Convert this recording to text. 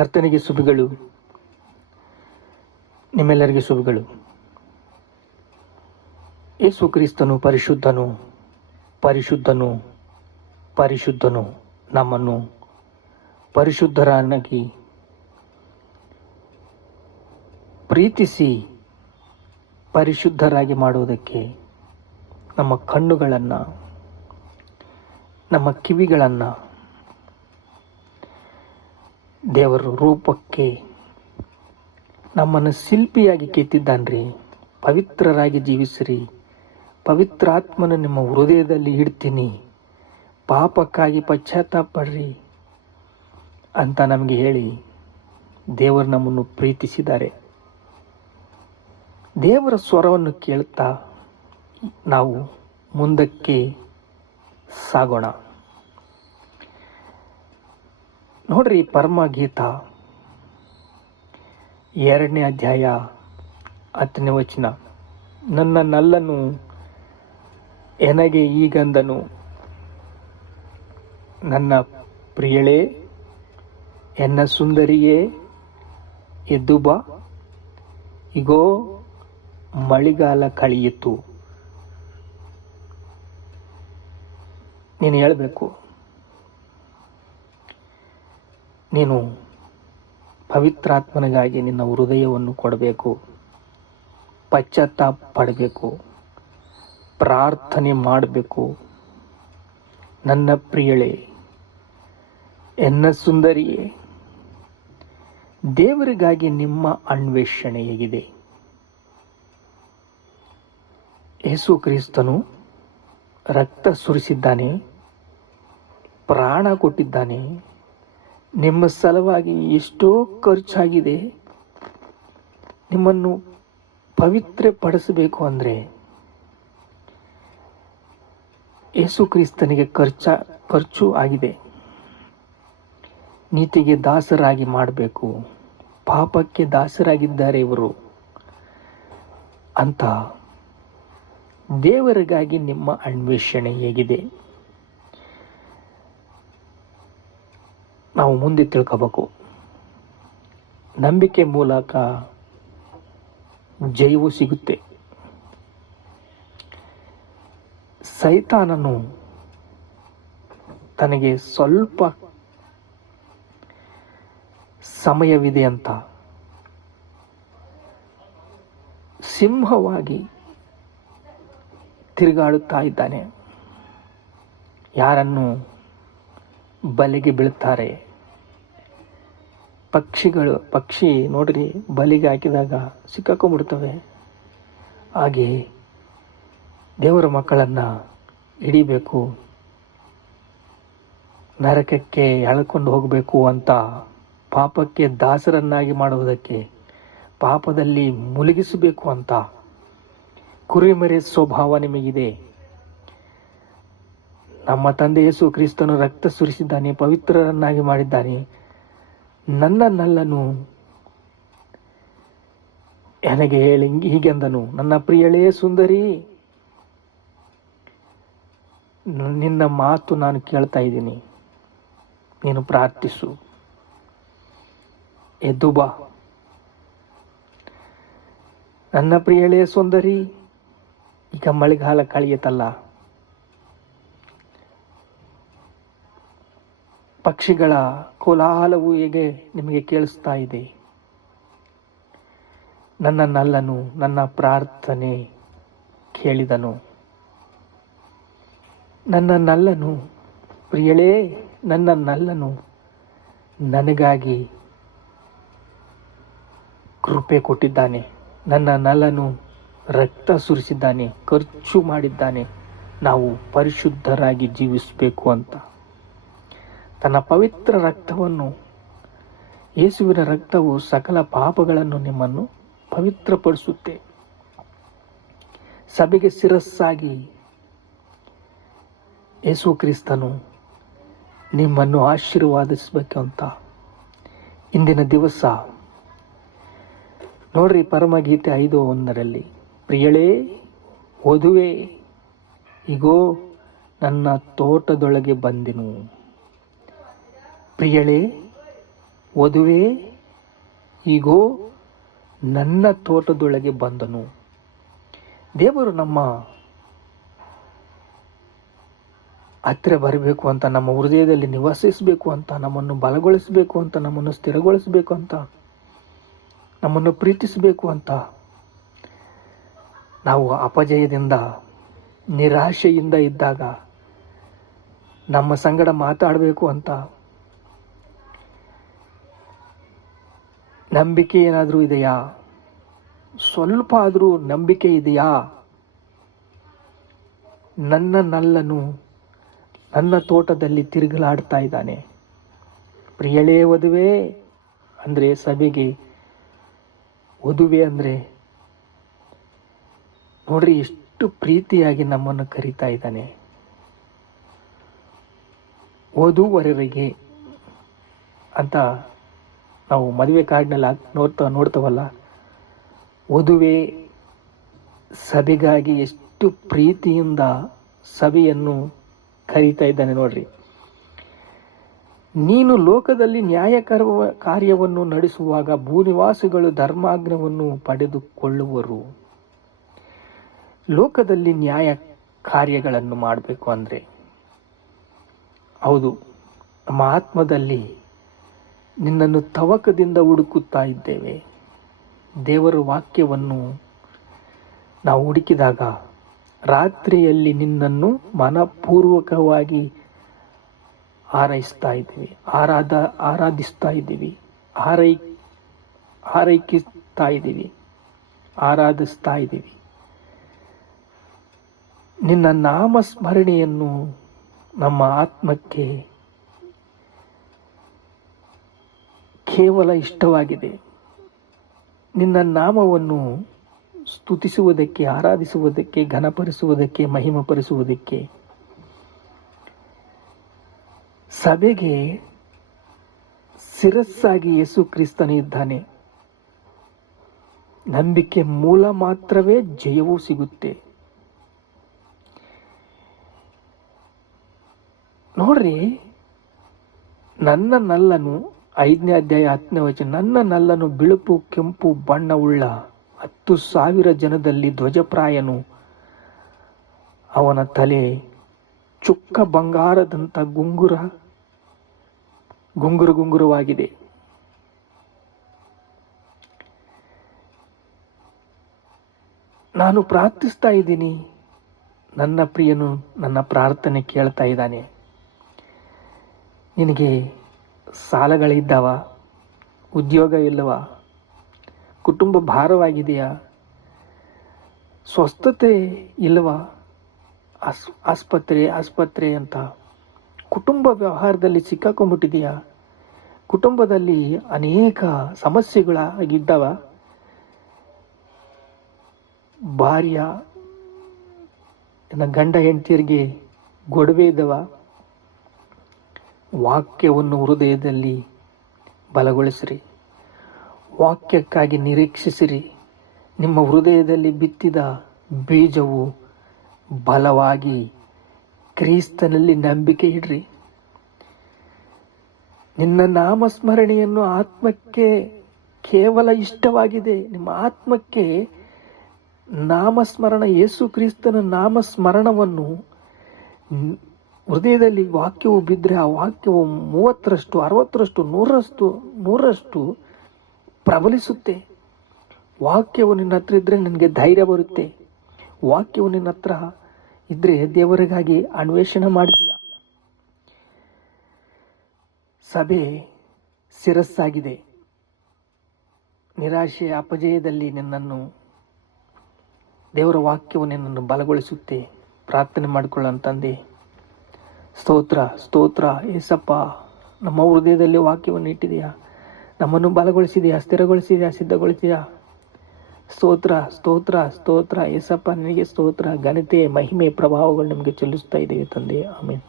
ಕರ್ತನಿಗೆ ಶುಭಗಳು, ನಿಮ್ಮೆಲ್ಲರಿಗೆ ಶುಭಗಳು. ಯೇಸು ಕ್ರಿಸ್ತನು ಪರಿಶುದ್ಧನು, ಪರಿಶುದ್ಧನು, ಪರಿಶುದ್ಧನು. ನಮ್ಮನ್ನು ಪರಿಶುದ್ಧರನ್ನಾಗಿ ಪ್ರೀತಿಸಿ ಪರಿಶುದ್ಧರಾಗಿ ಮಾಡುವುದಕ್ಕೆ ನಮ್ಮ ಕಣ್ಣುಗಳನ್ನು, ನಮ್ಮ ಕಿವಿಗಳನ್ನು ದೇವರ ರೂಪಕ್ಕೆ ನಮ್ಮನ್ನು ಶಿಲ್ಪಿಯಾಗಿ ಕೆತ್ತಿದ್ದಾನ್ರಿ. ಪವಿತ್ರರಾಗಿ ಜೀವಿಸಿರಿ, ಪವಿತ್ರಾತ್ಮನ ನಿಮ್ಮ ಹೃದಯದಲ್ಲಿ ಇಡ್ತೀನಿ, ಪಾಪಕ್ಕಾಗಿ ಪಶ್ಚಾತ್ತಾಪಡ್ರಿ ಅಂತ ನಮಗೆ ಹೇಳಿ ದೇವರು ನಮ್ಮನ್ನು ಪ್ರೀತಿಸಿದ್ದಾರೆ. ದೇವರ ಸ್ವರವನ್ನು ಕೇಳ್ತಾ ನಾವು ಮುಂದಕ್ಕೆ ಸಾಗೋಣ. ನೋಡ್ರಿ, ಪರಮಗೀತ 2ನೇ ಅಧ್ಯಾಯ 10ನೇ ವಚನ. ನನ್ನ ನಲ್ಲನು ಎನಗೆ ಈಗಂದನು, ನನ್ನ ಪ್ರಿಯಳೇ, ಎನ್ನ ಸುಂದರಿಯೇ, ಎದ್ದು ಬಾ, ಇಗೋ ಮಳೆಗಾಲ ಕಳೆಯಿತು. ನೀನು ಹೇಳಬೇಕು, ನೀನು ಪವಿತ್ರಾತ್ಮನಿಗಾಗಿ ನಿನ್ನ ಹೃದಯವನ್ನು ಕೊಡಬೇಕು, ಪಶ್ಚಾತ್ತಾಪ ಪಡಬೇಕು, ಪ್ರಾರ್ಥನೆ ಮಾಡಬೇಕು. ನನ್ನ ಪ್ರಿಯಳೇ, ಎನ್ನ ಸುಂದರಿಯೇ, ದೇವರಿಗಾಗಿ ನಿಮ್ಮ ಅನ್ವೇಷಣೆ ಹೇಗಿದೆ? ಯೇಸು ಕ್ರಿಸ್ತನು ರಕ್ತ ಸುರಿಸಿದ್ದಾನೆ, ಪ್ರಾಣ ಕೊಟ್ಟಿದ್ದಾನೆ. ನಿಮ್ಮ ಸಲುವಾಗಿ ಎಷ್ಟೋ ಖರ್ಚಾಗಿದೆ. ನಿಮ್ಮನ್ನು ಪವಿತ್ರಪಡಿಸಬೇಕು ಅಂದರೆ ಯೇಸು ಕ್ರಿಸ್ತನಿಗೆ ಖರ್ಚು ಆಗಿದೆ. ನೀತಿಗೆ ದಾಸರಾಗಿ ಮಾಡಬೇಕು, ಪಾಪಕ್ಕೆ ದಾಸರಾಗಿದ್ದಾರೆ ಇವರು ಅಂತ. ದೇವರಿಗಾಗಿ ನಿಮ್ಮ ಅನ್ವೇಷಣೆ ಹೇಗಿದೆ? ನಾವು ಮುಂದೆ ತಿಳ್ಕೋಬೇಕು. ನಂಬಿಕೆ ಮೂಲಕ ಜಯವು ಸಿಗುತ್ತೆ. ಸೈತಾನನು ತನಗೆ ಸ್ವಲ್ಪ ಸಮಯವಿದೆ ಅಂತ ಸಿಂಹವಾಗಿ ತಿರುಗಾಡುತ್ತಾ ಇದ್ದಾನೆ. ಯಾರನ್ನು ಬಲೆಗೆ ಬೀಳ್ತಾರೆ? ಪಕ್ಷಿ ನೋಡ್ರಿ, ಬಲಿಗೆ ಹಾಕಿದಾಗ ಸಿಕ್ಕಾಕೊಂಡ್ಬಿಡ್ತವೆ. ಹಾಗೆ ದೇವರ ಮಕ್ಕಳನ್ನು ಹಿಡಿಬೇಕು, ನರಕಕ್ಕೆ ಎಳ್ಕೊಂಡು ಹೋಗಬೇಕು ಅಂತ, ಪಾಪಕ್ಕೆ ದಾಸರನ್ನಾಗಿ ಮಾಡುವುದಕ್ಕೆ, ಪಾಪದಲ್ಲಿ ಮುಳುಗಿಸಬೇಕು ಅಂತ ಕುರಿಮರಿ ಸ್ವಭಾವ ನಿಮಗಿದೆ. ನಮ್ಮ ತಂದೆ ಯೇಸು ಕ್ರಿಸ್ತನು ರಕ್ತ ಸುರಿಸಿದ್ದಾನೆ, ಪವಿತ್ರರನ್ನಾಗಿ ಮಾಡಿದ್ದಾನೆ. ನನ್ನ ನಲ್ಲನು ನನಗೆ ಹೇಳಿ ಹೀಗೆಂದನು, ನನ್ನ ಪ್ರಿಯಳೇ ಸುಂದರಿ, ನಿನ್ನ ಮಾತು ನಾನು ಕೇಳ್ತಾ ಇದ್ದೀನಿ, ನೀನು ಪ್ರಾರ್ಥಿಸು, ಎದ್ದು ಬಾ. ನನ್ನ ಪ್ರಿಯಳೇ ಸುಂದರಿ, ಈಗ ಮಳೆಗಾಲ ಕಳೆಯುತ್ತಲ್ಲ, ಪಕ್ಷಿಗಳ ಕೋಲಾಹಲವು ಹೇಗೆ ನಿಮಗೆ ಕೇಳಿಸ್ತಾ ಇದೆ? ನನ್ನ ನಲ್ಲನು ನನ್ನ ಪ್ರಾರ್ಥನೆ ಕೇಳಿದನು. ನನ್ನ ನಲ್ಲನು, ಪ್ರಿಯಳೇ, ನನ್ನ ನಲ್ಲನು ನನಗಾಗಿ ಕೃಪೆ ಕೊಟ್ಟಿದ್ದಾನೆ. ನನ್ನ ನಲ್ಲನು ರಕ್ತ ಸುರಿಸಿದ್ದಾನೆ, ಖರ್ಚು ಮಾಡಿದ್ದಾನೆ, ನಾವು ಪರಿಶುದ್ಧರಾಗಿ ಜೀವಿಸಬೇಕು ಅಂತ. ತನ್ನ ಪವಿತ್ರ ರಕ್ತವನ್ನು, ಯೇಸುವಿನ ರಕ್ತವು ಸಕಲ ಪಾಪಗಳನ್ನು ನಿಮ್ಮನ್ನು ಪವಿತ್ರಪಡಿಸುತ್ತೆ. ಸಭೆಗೆ ಶಿರಸ್ಸಾಗಿ ಯೇಸು ಕ್ರಿಸ್ತನು ನಿಮ್ಮನ್ನು ಆಶೀರ್ವಾದಿಸಬೇಕು ಅಂತ ಇಂದಿನ ದಿವಸ ನೋಡ್ರಿ, ಪರಮಗೀತೆ 5:1 ಪ್ರಿಯಳೇ, ವಧುವೆ, ಇಗೋ ನನ್ನ ತೋಟದೊಳಗೆ ಬಂದೆನು. ಪ್ರಿಯಳೇ, ವಧುವೇ, ಈಗೋ ನನ್ನ ತೋಟದೊಳಗೆ ಬಂದನು. ದೇವರು ನಮ್ಮ ಹತ್ತಿರ ಬರಬೇಕು ಅಂತ, ನಮ್ಮ ಹೃದಯದಲ್ಲಿ ನಿವಾಸಿಸಬೇಕು ಅಂತ, ನಮ್ಮನ್ನು ಬಲಗೊಳಿಸಬೇಕು ಅಂತ, ನಮ್ಮನ್ನು ಸ್ಥಿರಗೊಳಿಸಬೇಕು ಅಂತ, ನಮ್ಮನ್ನು ಪ್ರೀತಿಸಬೇಕು ಅಂತ, ನಾವು ಅಪಜಯದಿಂದ ನಿರಾಶೆಯಿಂದ ಇದ್ದಾಗ ನಮ್ಮ ಸಂಗಡ ಮಾತಾಡಬೇಕು ಅಂತ, ನಂಬಿಕೆ ಏನಾದರೂ ಇದೆಯಾ? ಸ್ವಲ್ಪ ಆದರೂ ನಂಬಿಕೆ ಇದೆಯಾ? ನನ್ನ ನಲ್ಲನು ನನ್ನ ತೋಟದಲ್ಲಿ ತಿರುಗಲಾಡ್ತಾ ಇದ್ದಾನೆ. ಪ್ರಿಯಳೇ ವಧುವೆ ಅಂದರೆ ಸಭೆಗೆ ವಧುವೆ ಅಂದರೆ ನೋಡ್ರಿ ಎಷ್ಟು ಪ್ರೀತಿಯಾಗಿ ನಮ್ಮನ್ನು ಕರೀತಾ ಇದ್ದಾನೆ. ವಧುವರರಿಗೆ ಅಂತ ನಾವು ಮದುವೆ ಕಾರ್ಡ್ನಲ್ಲಿ ನೋಡ್ತವಲ್ಲ, ವಧುವೆ ಸಭೆಗಾಗಿ ಎಷ್ಟು ಪ್ರೀತಿಯಿಂದ ಸಭೆಯನ್ನು ಕರೀತಾ ಇದ್ದಾನೆ ನೋಡ್ರಿ. ನೀನು ಲೋಕದಲ್ಲಿ ನ್ಯಾಯ ಕಾರ್ಯವನ್ನು ನಡೆಸುವಾಗ ಭೂನಿವಾಸಿಗಳು ಧರ್ಮಾಜ್ಞವನ್ನು ಪಡೆದುಕೊಳ್ಳುವರು. ಲೋಕದಲ್ಲಿ ನ್ಯಾಯ ಕಾರ್ಯಗಳನ್ನು ಮಾಡಬೇಕು ಅಂದರೆ, ಹೌದು, ನಮ್ಮ ಆತ್ಮದಲ್ಲಿ ನಿನ್ನನ್ನು ತವಕದಿಂದ ಹುಡುಕುತ್ತಾ ಇದ್ದೇವೆ. ದೇವರ ವಾಕ್ಯವನ್ನು ನಾವು ಹುಡುಕಿದಾಗ ರಾತ್ರಿಯಲ್ಲಿ ನಿನ್ನನ್ನು ಮನಪೂರ್ವಕವಾಗಿ ಆರೈಸ್ತಾ ಇದ್ದೀವಿ, ಆರಾಧಿಸ್ತಾ ಇದ್ದೀವಿ, ಹಾರೈಸ್ತಾ ಇದ್ದೀವಿ, ಆರಾಧಿಸ್ತಾ ಇದ್ದೀವಿ. ನಿನ್ನ ನಾಮಸ್ಮರಣೆಯನ್ನು ನಮ್ಮ ಆತ್ಮಕ್ಕೆ ಕೇವಲ ಇಷ್ಟವಾಗಿದೆ. ನಿನ್ನ ನಾಮವನ್ನು ಸ್ತುತಿಸುವುದಕ್ಕೆ, ಆರಾಧಿಸುವುದಕ್ಕೆ, ಘನಪಡಿಸುವುದಕ್ಕೆ, ಮಹಿಮಪಡಿಸುವುದಕ್ಕೆ. ಸಭೆಗೆ ಶಿರಸ್ಸಾಗಿ ಯೇಸು ಕ್ರಿಸ್ತನೇ ಇದ್ದಾನೆ. ನಂಬಿಕೆ ಮೂಲ ಮಾತ್ರವೇ ಜಯವೂ ಸಿಗುತ್ತೆ. ನೋಡ್ರಿ, ನನ್ನ ನಲ್ಲನು 5ನೇ ಅಧ್ಯಾಯ 10ನೇ ವಚನ, ನನ್ನ ನಲ್ಲನು ಬಿಳುಪು ಕೆಂಪು ಬಣ್ಣವುಳ್ಳ 10,000 ಜನದಲ್ಲಿ ಧ್ವಜಪ್ರಾಯನು. ಅವನ ತಲೆ ಚುಕ್ಕ ಬಂಗಾರದಂಥ ಗುಂಗುರವಾಗಿದೆ. ನಾನು ಪ್ರಾರ್ಥಿಸ್ತಾ ಇದ್ದೀನಿ, ನನ್ನ ಪ್ರಿಯನು ನನ್ನ ಪ್ರಾರ್ಥನೆ ಕೇಳ್ತಾ ಇದ್ದಾನೆ. ನಿನಗೆ ಸಾಲಗಳಿದ್ದಾವ? ಉದ್ಯೋಗ ಇಲ್ಲವಾ? ಕುಟುಂಬ ಭಾರವಾಗಿದೆಯಾ? ಸ್ವಸ್ಥತೆ ಇಲ್ಲವಾ? ಆಸ್ಪತ್ರೆ ಅಂತ ಕುಟುಂಬ ವ್ಯವಹಾರದಲ್ಲಿ ಸಿಕ್ಕಾಕೊಂಡ್ಬಿಟ್ಟಿದೆಯಾ? ಕುಟುಂಬದಲ್ಲಿ ಅನೇಕ ಸಮಸ್ಯೆಗಳಾಗಿದ್ದಾವ? ಭಾರ್ಯ ಗಂಡ ಹೆಂಡತಿಯರಿಗೆ ಗೊಡವೆ ಇದ್ದವ? ವಾಕ್ಯವನ್ನು ಹೃದಯದಲ್ಲಿ ಬಲಗೊಳಿಸಿರಿ, ವಾಕ್ಯಕ್ಕಾಗಿ ನಿರೀಕ್ಷಿಸಿರಿ. ನಿಮ್ಮ ಹೃದಯದಲ್ಲಿ ಬಿತ್ತಿದ ಬೀಜವು ಬಲವಾಗಿ ಕ್ರಿಸ್ತನಲ್ಲಿ ನಂಬಿಕೆ ಇಡ್ರಿ. ನಿನ್ನ ನಾಮಸ್ಮರಣೆಯನ್ನು ಆತ್ಮಕ್ಕೆ ಕೇವಲ ಇಷ್ಟವಾಗಿದೆ. ನಿಮ್ಮ ಆತ್ಮಕ್ಕೆ ನಾಮಸ್ಮರಣ, ಯೇಸು ಕ್ರಿಸ್ತನ ನಾಮಸ್ಮರಣವನ್ನು ಹೃದಯದಲ್ಲಿ ವಾಕ್ಯವು ಬಿದ್ದರೆ ಆ ವಾಕ್ಯವು 30ರಷ್ಟು 60ರಷ್ಟು 100ರಷ್ಟು ಪ್ರಬಲಿಸುತ್ತೆ. ವಾಕ್ಯವು ನಿನ್ನ ಹತ್ರ ಇದ್ದರೆ ನಿನಗೆ ಧೈರ್ಯ ಬರುತ್ತೆ. ವಾಕ್ಯವು ನಿನ್ನ ಹತ್ರ ಇದ್ದರೆ ದೇವರಿಗಾಗಿ ಅನ್ವೇಷಣೆ ಮಾಡ್ತೀಯ. ಸಭೆ ಶಿರಸ್ಸಾಗಿದೆ. ನಿರಾಶೆ ಅಪಜಯದಲ್ಲಿ ನಿನ್ನನ್ನು ದೇವರ ವಾಕ್ಯವು ನಿನ್ನನ್ನು ಬಲಗೊಳಿಸುತ್ತೆ. ಪ್ರಾರ್ಥನೆ ಮಾಡಿಕೊಳ್ಳಂತಂದೆ. ಸ್ತೋತ್ರ ಏಸಪ್ಪ, ನಮ್ಮ ಹೃದಯದಲ್ಲಿ ವಾಕ್ಯವನ್ನು ಇಟ್ಟಿದೆಯಾ? ನಮ್ಮನ್ನು ಬಲಗೊಳಿಸಿದೆಯಾ? ಸ್ಥಿರಗೊಳಿಸಿದೆಯಾ? ಸಿದ್ಧಗೊಳಿಸಿದೆಯಾ? ಸ್ತೋತ್ರ ಏಸಪ್ಪ, ನಿನಗೆ ಸ್ತೋತ್ರ, ಘನತೆ, ಮಹಿಮೆ, ಪ್ರಭಾವಗಳು ನಿಮಗೆ ಚೆಲ್ಲಿಸ್ತಾ ಇದ್ದೇವೆ ತಂದೆ. ಆಮೇಲೆ